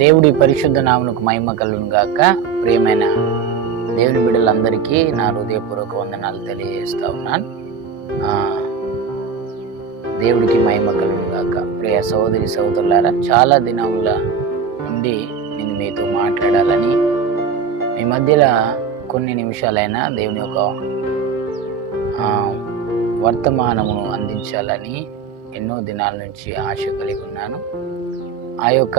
దేవుడి పరిశుద్ధ నామమునకు మహిమ కలుగును గాక. ప్రియమైన దేవుని బిడ్డలందరికీ నా హృదయపూర్వక వందనాలు తెలియజేస్తా ఉన్నాను. దేవుడికి మహిమ కలుగును గాక. ప్రియ సహోదరి సహోదరులారా, చాలా దినముల నుండి నేను మీతో మాట్లాడాలని, మీ మధ్యలో కొన్ని నిమిషాలైనా దేవుని యొక్క వర్తమానమును అందించాలని ఎన్నో దినాల నుంచి ఆశ కలిగి ఉన్నాను. ఆ యొక్క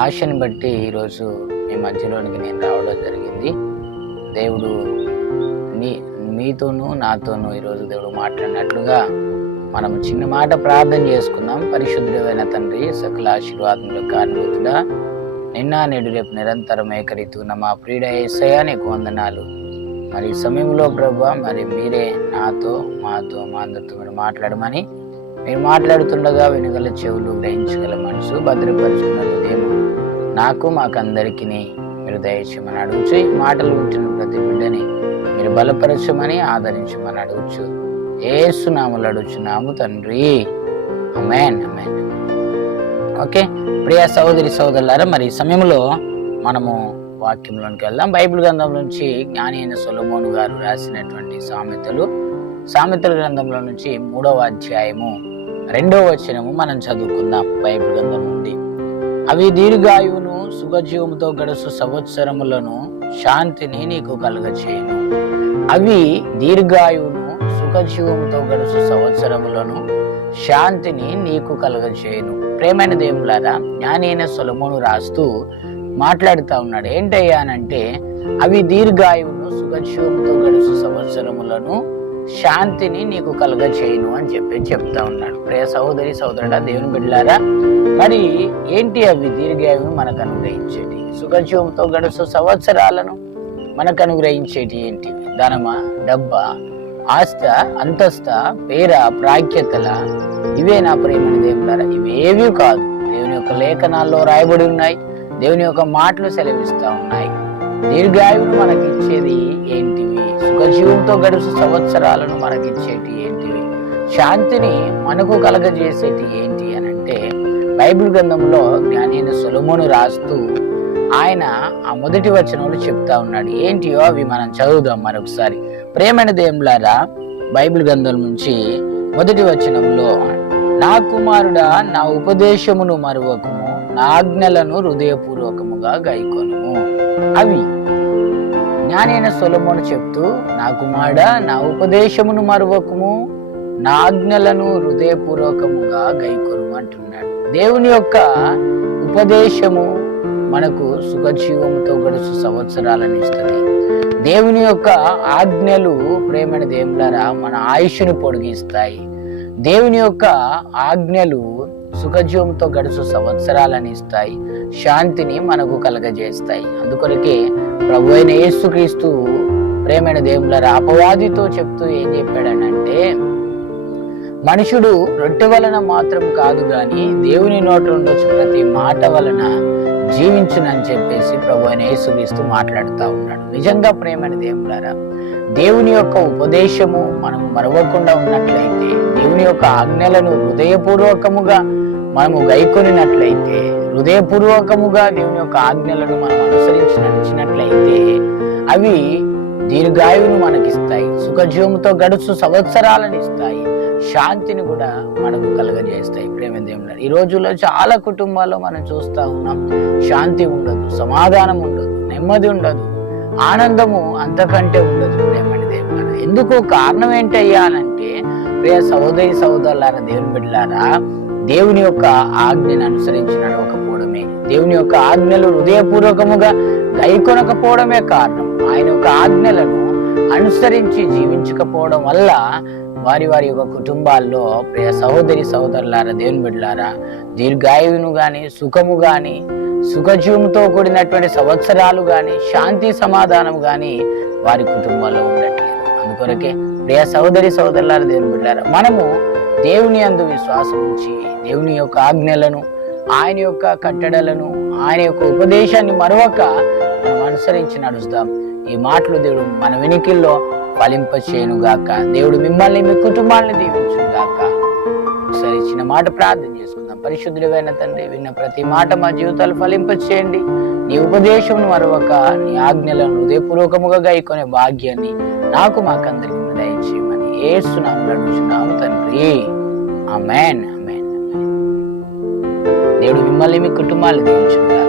ఆశని బట్టి ఈరోజు మీ మధ్యలోనికి నేను రావడం జరిగింది. దేవుడు మీతోనూ నాతోనూ ఈరోజు దేవుడు మాట్లాడినట్లుగా మనం చిన్న మాట ప్రార్థన చేసుకుందాం. పరిశుద్ధుడైన తండ్రి, సకల ఆశీర్వాదములకు కారణభూతుడా, నిన్న నేడు రేపు నిరంతరం ఏకరీతున్న మా ప్రియుడ యేసయ్యా నీకు వందనాలు. మరి సమయంలో ప్రభువా, మరి మీరే నాతో మాతో మా అందరితో మీరు మాట్లాడమని, మీరు మాట్లాడుతుండగా వినగల చెవులు, గ్రహించగల మనసు, భద్రపరుచుకున్న హృదయం నాకు మాకందరికీ మీరు దయచేయమని అడుగుచు, ఈ మాటలు వింటున్న ప్రతి బిడ్డని మీరు బలపరచమని, ఆదరించమని అడుగుచు యేసు నామములో అడుగుచున్నాము తండ్రి, ఆమేన్ ఆమేన్. ఓకే, ప్రియ సహోదరి సహోదరులారా, మరి ఈ సమయంలో మనము వాక్యంలోనికి వెళ్దాం. బైబిల్ గ్రంథం నుంచి జ్ఞాని అయిన సొలొమోను గారు రాసినటువంటి సామెతల గ్రంథంలో నుంచి 3వ అధ్యాయము 2వ వచనము మనం చదువుకుందాం. బైబిల్ గ్రంథం నుండి, అవి దీర్ఘాయువును సుఖజీవముతో గడుసు సంవత్సరములను శాంతిని నీకు కలుగచేయును. అవి దీర్ఘాయువును సుఖజీవముతో గడుసు సంవత్సరములను శాంతిని నీకు కలుగచేయును. ప్రేమైన దేవులారా, జ్ఞాని అయిన సొలొమోను రాస్తూ మాట్లాడుతూ ఉన్నాడు. ఏంటయ్యా అనంటే, అవి దీర్ఘాయువును సుఖజీవముతో గడుసు సంవత్సరములను శాంతిని నీకు కలుగచేయును అని చెప్తా ఉన్నాడు. ప్రియ సహోదరి సహోదరుడా, దేవుని బిడ్డలారా, మరి ఏంటి అవి దీర్ఘాయువును మనకు అనుగ్రహించేటి, సుఖజీవంతో గడుసు సంవత్సరాలను మనకు అనుగ్రహించేటి ఏంటి? ధనమా, డబ్బా, ఆస్త, అంతస్త, పేర, ప్రాఖ్యతల? ఇవే నా ప్రియమైన దేవులారా, ఇవేవి కాదు. దేవుని యొక్క లేఖనాల్లో రాయబడి ఉన్నాయి, దేవుని యొక్క మాటలు సెలవిస్తా ఉన్నాయి. దీర్ఘాయువును మనకిచ్చేది ఏంటివి? సుఖజీవంతో గడుసు సంవత్సరాలను మనకిచ్చేటి ఏంటివి? శాంతిని మనకు కలగజేసేటి ఏంటి అని అంటే, బైబిల్ గ్రంథంలో జ్ఞాని అయిన సొలొమోను రాస్తూ ఆయన ఆ మొదటి వచనంలో చెప్తా ఉన్నాడు. ఏంటియో అవి మనం చదువుదాం మరొకసారి. ప్రేమైన దేవులారా, బైబిల్ గ్రంథం నుంచి మొదటి వచనంలో, నా కుమారుడా, నా ఉపదేశమును మరువకుము, నా ఆజ్ఞలను హృదయపూర్వకముగా గైకొనుము. అవి జ్ఞాని అయిన సొలొమోను చెప్తూ, నా కుమారుడా, నా ఉపదేశమును మరువకుము, నా ఆజ్ఞలను హృదయపూర్వకముగా గైకొనుము అంటున్నాడు. దేవుని యొక్క ఉపదేశము మనకు సుఖజీవముతో గడుసు సంవత్సరాలను ఇస్తుంది. దేవుని యొక్క ఆజ్ఞలు, ప్రేమైన దేవులారా, మన ఆయుష్ను పొడిగిస్తాయి. దేవుని యొక్క ఆజ్ఞలు సుఖజీవంతో గడుసు సంవత్సరాలను ఇస్తాయి, శాంతిని మనకు కలగజేస్తాయి. అందుకొరకే ప్రభు అయిన యేసుక్రీస్తు, ప్రేమైన దేవులారా, అపవాదితో చెప్తూ ఏం చెప్పాడనంటే, మనుషుడు రొట్టె వలన మాత్రం కాదు గాని దేవుని నోట ఉండొచ్చు ప్రతి మాట వలన జీవించునని చెప్పేసి ప్రభు అయిన యేసుక్రీస్తు మాట్లాడుతూ ఉన్నాడు. నిజంగా ప్రేమైన దేవులారా, దేవుని యొక్క ఉపదేశము మనం మరవకుండా ఉన్నట్లయితే, దేవుని యొక్క ఆజ్ఞలను హృదయపూర్వకముగా మనము గైకొనినట్లయితే, హృదయపూర్వకముగా దేవుని యొక్క ఆజ్ఞలను మనం అనుసరించి నడిచినట్లయితే, అవి దీర్ఘాయువును మనకిస్తాయి, సుఖజీవముతో గడుసు సంవత్సరాలను ఇస్తాయి, శాంతిని కూడా మనకు కలగజేస్తాయి. ప్రేమ దేవుడు, ఈ రోజుల్లో చాలా కుటుంబాల్లో మనం చూస్తూ ఉన్నాం, శాంతి ఉండదు, సమాధానం ఉండదు, నెమ్మది ఉండదు, ఆనందము అంతకంటే ఉండదు. ప్రేమని దేవుడు, ఎందుకు కారణం ఏంటయ్యా అనంటే, ప్రియ సహోదరి సహోదరులారా, దేవుని బిడ్డలారా, దేవుని యొక్క ఆజ్ఞను అనుసరించి నడవకపోవడమే, దేవుని యొక్క ఆజ్ఞలు హృదయపూర్వకముగా గైకొనకపోవడమే కారణం. ఆయన యొక్క ఆజ్ఞలను అనుసరించి జీవించకపోవడం వల్ల వారి యొక్క కుటుంబాల్లో, ప్రియ సహోదరి సహోదరులారా, దేవుని బిడ్డలారా, దీర్ఘాయువును గాని, సుఖము గాని, సుఖజీవంతో కూడినటువంటి సంవత్సరాలు గాని, శాంతి సమాధానం గాని వారి కుటుంబాల్లో ఉండట్లేదు. అందుకొరకే ప్రియ సహోదరి సహోదరులారా, దేవుని బిడ్డలారా, మనము దేవుని యందు విశ్వాసం ఉంచి, దేవుని యొక్క ఆజ్ఞలను, ఆయన యొక్క కట్టడలను, ఆయన యొక్క ఉపదేశాన్ని మరొక మనం అనుసరించి నడుస్తాం. ఈ మాటలు దేవుడు మన వెనుకల్లో ఫలింపచేయును గాక. దేవుడు మిమ్మల్ని, మీ కుటుంబాన్ని దీవించును గాక. ఒకసారి చిన్న మాట ప్రార్థన చేసుకుందాం. పరిశుద్ధుడైన తండ్రి, విన్న ప్రతి మాట మా జీవితాలు ఫలింపచేయండి. నీ ఉపదేశం మరొక నీ ఆజ్ఞలను హృదయపూర్వకముగా గాయకొనే భాగ్యాన్ని నాకు మాకందరికి దయచేయమని యేసు నామములో అడుగుచున్నాము తండ్రి. ఆమేన్. ఆమేన్. దేవుడు మిమ్మల్ని మీ కుటుంబాలు దీవించును.